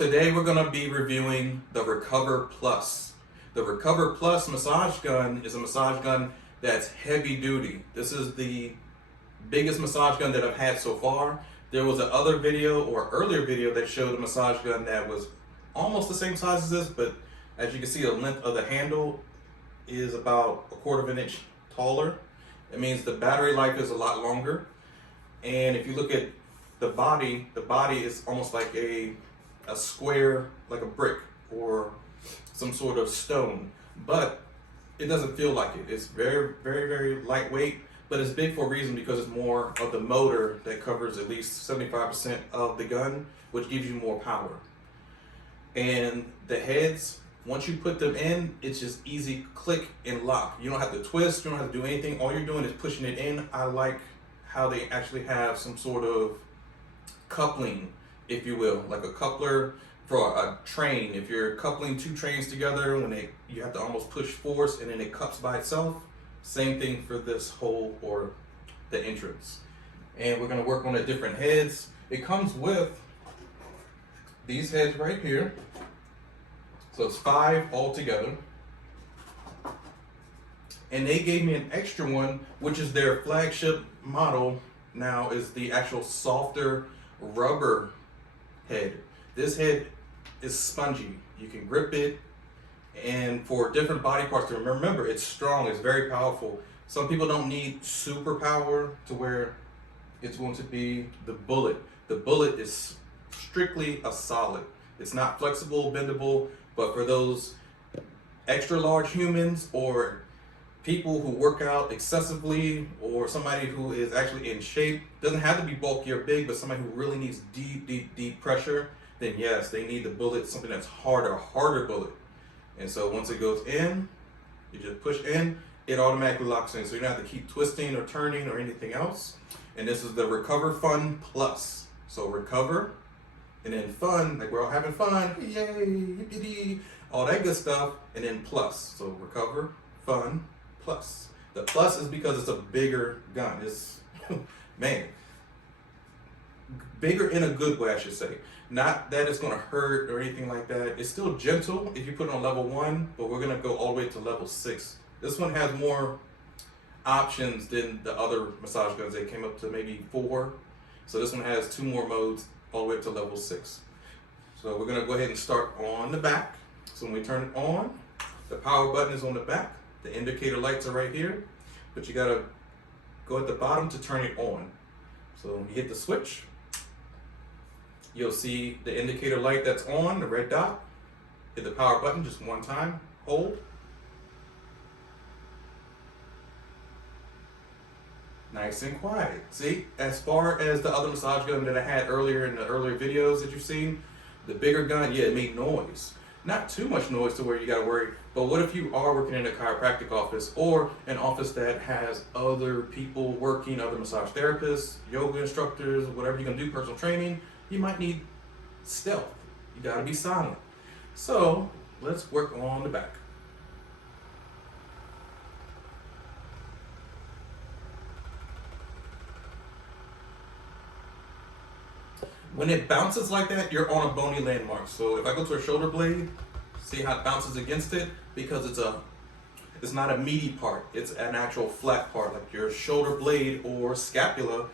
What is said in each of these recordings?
Today we're going to be reviewing the Recover Plus. The Recover Plus massage gun is a massage gun that's heavy duty. This is the biggest massage gun that I've had so far. There was a other video or earlier video that showed a massage gun that was almost the same size as this, but as you can see, the length of the handle is about 1/4 of an inch taller. It means the battery life is a lot longer. And if you look at the body is almost like a square, like a brick or some sort of stone, but it doesn't feel like it. It's very, very, very lightweight, but it's big for a reason because it's more of the motor that covers at least 75% of the gun, which gives you more power. And the heads, once you put them in, it's just easy click and lock. You don't have to twist, you don't have to do anything. All you're doing is pushing it in. I like how they actually have some sort of coupling, if you will, like a coupler for a train. If you're coupling two trains together, you have to almost push force and then it cups by itself. Same thing for this hole or the entrance. And we're gonna work on the different heads. It comes with these heads right here. So it's 5 altogether. And they gave me an extra one, which is their flagship model now, is the actual softer rubber head. This head is spongy. You can grip it, and for different body parts, to remember, it's strong, it's very powerful. Some people don't need super power to where it's going to be the bullet. The bullet is strictly a solid. It's not flexible, bendable, but for those extra large humans or people who work out excessively, or somebody who is actually in shape, doesn't have to be bulky or big, but somebody who really needs deep pressure, then yes, they need the bullet, something that's harder, a harder bullet. And so once it goes in, you just push in, it automatically locks in. So you don't have to keep twisting or turning or anything else. And this is the Recover Fun Plus. So Recover, and then fun, like we're all having fun, yay, yippee, all that good stuff, and then plus. So Recover Fun Plus. The plus is because it's a bigger gun. It's, man, bigger in a good way, I should say. Not that it's gonna hurt or anything like that. It's still gentle if you put it on level 1, but we're gonna go all the way to level 6. This one has more options than the other massage guns. They came up to maybe 4. So this one has 2 more modes all the way up to level 6. So we're gonna go ahead and start on the back. So when we turn it on, the power button is on the back. The indicator lights are right here, but you gotta go at the bottom to turn it on. So you hit the switch, you'll see the indicator light that's on, the red dot. Hit the power button just one time, hold. Nice and quiet. See, as far as the other massage gun that I had earlier in the earlier videos that you've seen, the bigger gun, yeah, it made noise. Not too much noise to where you gotta worry, but what if you are working in a chiropractic office or an office that has other people working, other massage therapists, yoga instructors, whatever you're gonna do, personal training, you might need stealth. You gotta be silent. So let's work on the back. When it bounces like that, you're on a bony landmark. So if I go to a shoulder blade, see how it bounces against it? Because it's not a meaty part, it's an actual flat part. Like your shoulder blade or scapula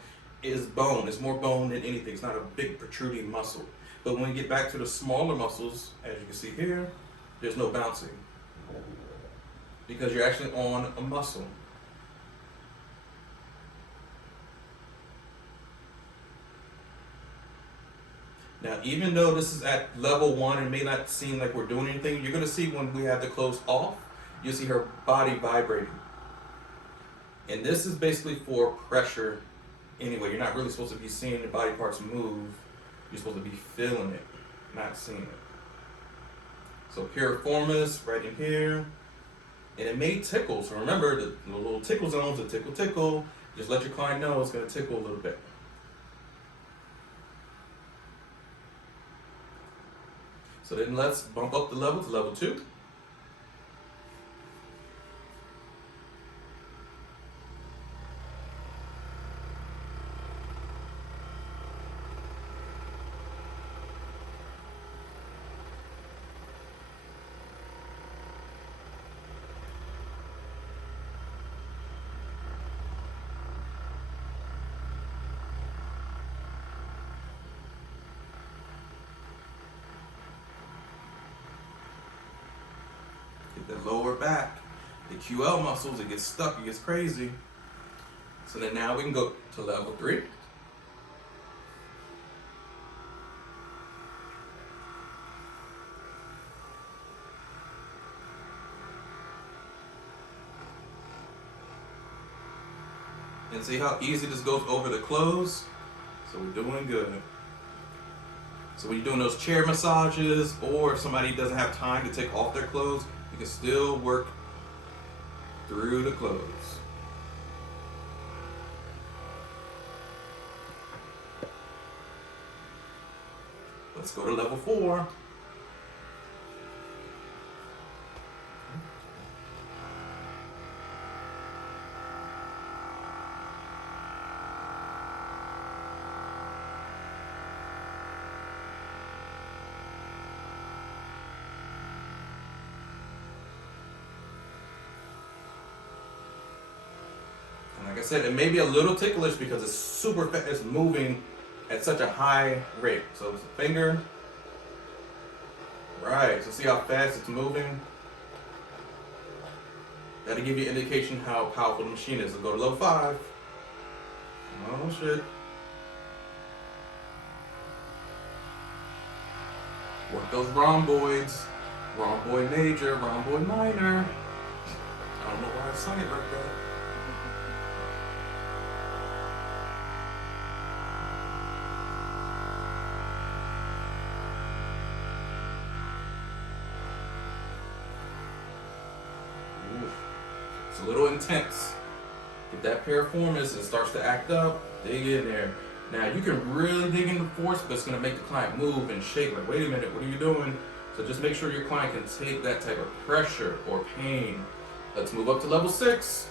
is bone. It's more bone than anything. It's not a big protruding muscle. But when you get back to the smaller muscles, as you can see here, there's no bouncing. Because you're actually on a muscle. Now, even though this is at level 1 and may not seem like we're doing anything, you're gonna see when we have the clothes off, you'll see her body vibrating. And this is basically for pressure anyway. You're not really supposed to be seeing the body parts move. You're supposed to be feeling it, not seeing it. So piriformis right in here. And it may tickle. So remember the little tickle zones, the tickle. Just let your client know it's gonna tickle a little bit. So then let's bump up the level to level 2. Get that lower back. The QL muscles, it gets stuck, it gets crazy. So then now we can go to level 3. And see how easy this goes over the clothes? So we're doing good. So when you're doing those chair massages, or if somebody doesn't have time to take off their clothes, you can still work through the clothes. Let's go to level 4. Like I said, it may be a little ticklish because it's super fast, it's moving at such a high rate. So it's a finger. Right, so see how fast it's moving? That'll give you an indication how powerful the machine is. So go to level 5. Oh shit. Work those rhomboids. Rhomboid major, rhomboid minor. I don't know why I sung it like that. It's a little intense. Get that piriformis, it starts to act up, dig in there. Now you can really dig into force, but it's gonna make the client move and shake like, wait a minute, what are you doing? So just make sure your client can take that type of pressure or pain. Let's move up to level 6.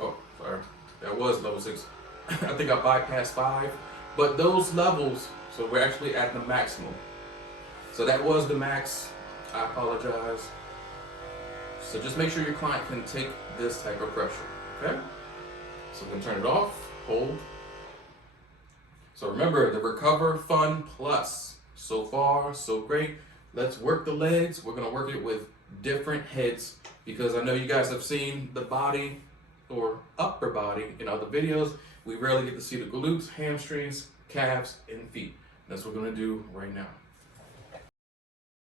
Oh, sorry, that was level 6. I think I bypassed 5, but those levels, so we're actually at the maximum. So that was the max, I apologize. So just make sure your client can take this type of pressure, okay? So we can turn it off, hold. So remember, the Recover Fun Plus. So far, so great. Let's work the legs. We're gonna work it with different heads because I know you guys have seen the body or upper body in other videos. We rarely get to see the glutes, hamstrings, calves, and feet. That's what we're gonna do right now.